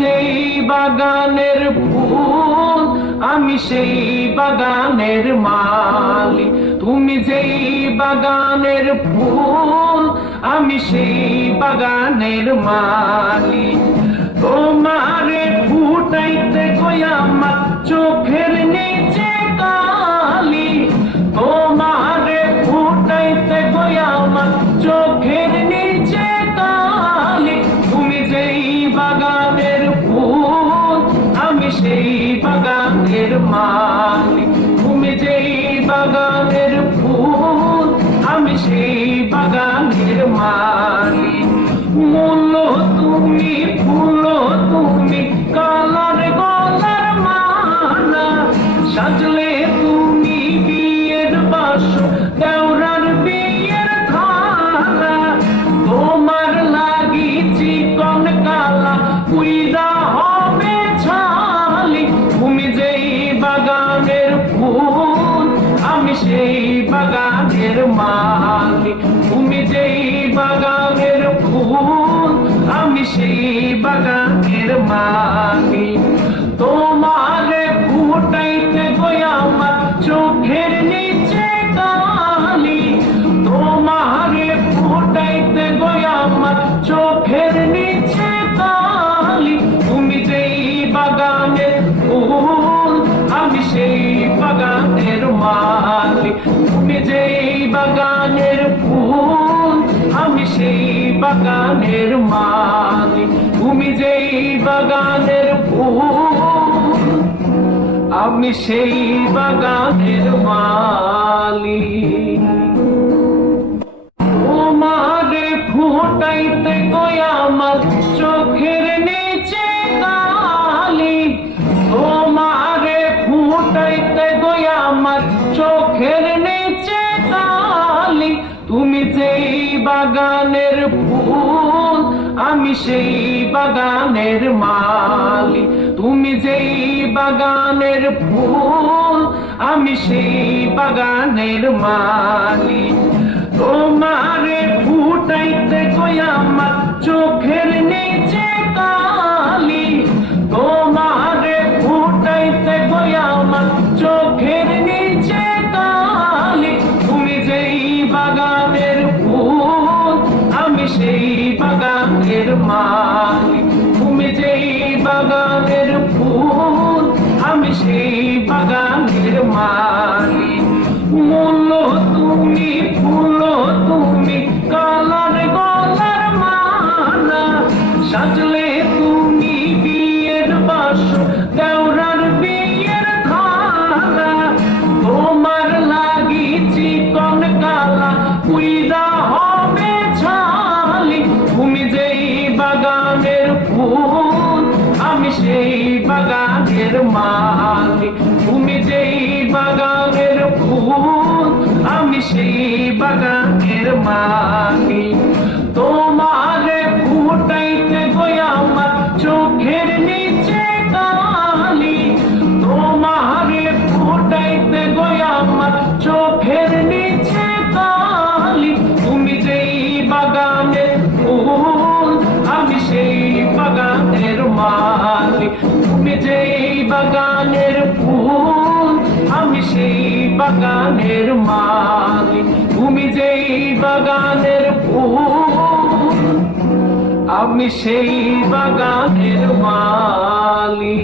যেই বাগানের ফুল আমি সেই বাগানের মালি। তুমি যেই বাগানের ফুল আমি সেই বাগানের মালি। তোমারে ফুটাইতে কই আমার চোখের নিচে কালি। তোমারে ফুটাইতে কই আমার চোখের নিচে কালি। তুমি যেই বাগানের ফুল আমি সেই বাগানের মালি। তুমি যেই বাগানের ফুল আমি সেই বাগানের মালি। মূল্য তুমি ফুল তুমি কালার গলার মালা। সাজলে তুমি বিয়ের বাসর দেওরার বিয়ের থালা। তোমার লাগি চিকন কালা পুইরা হবে ছালি। তুমি যেই বাগানের ফুল আমি সেই বাগানের মালি। তুমি যেই বাগানের ফুল আমি সেই বাগানের মালি। তোমারে ফুটাইতে গই আমার চোখের নিচে কালি। তোমারে ফুটাইতে গই আমার চোখের নিচে কালি। তুমি যেই বাগানের ফুল আমি সেই বাগানের মালি। তুমি যেই বাগানের ফুল আমি সেই বাগানের মালি। তুমি যেই বাগানের ফুল আমি সেই বাগানের মালি। তোমারে ফুটাইতে কই আমার চোখের নিচে কালি। তোমারে ফুটাইতে কই আমার চোখের নিচে কালি। তুমি যেই বাগানের ফুল আমি সেই বাগানের মালি। তুমি যেই বাগানের ফুল আমি সেই বাগানের মালি। তোমারে ফুটাইতে কই আমার চোখের নিচে কালি। তোমারে ফুটাইতে কই আমার চোখের নিচে কালি। তুমি যেই বাগানের ফুল আমি সেই বাগানের মালি। তুমি যেই বাগানের ফুল আমি সেই বাগানের মালি। মূল্য তুমি ফুল তুমি কালার গলার মালা। সাজলে তুমি বিয়ের বাসর দেওরার বিয়ের থালা। তোমার লাগি চিকন কালা পুইরা হবে ছালি। তুমি যেই বাগানের ফুল আমি সেই বাগানের মালি। তুমি যেই বাগানের ফুল আমি সেই বাগানের মালি। তোমারে ফুটাইতে গই আমার চোখের নিচে কালি। তোমারে ফুটাইতে গই আমার চোখের নিচে কালি। তুমি যেই বাগানের ফুল আমি সেই বাগানের মালি। তুমি যেই বাগানের ফুল আমি সেই বাগানের মালি। তুমি যেই বাগানের ফুল আমি সেই বাগানের মালি।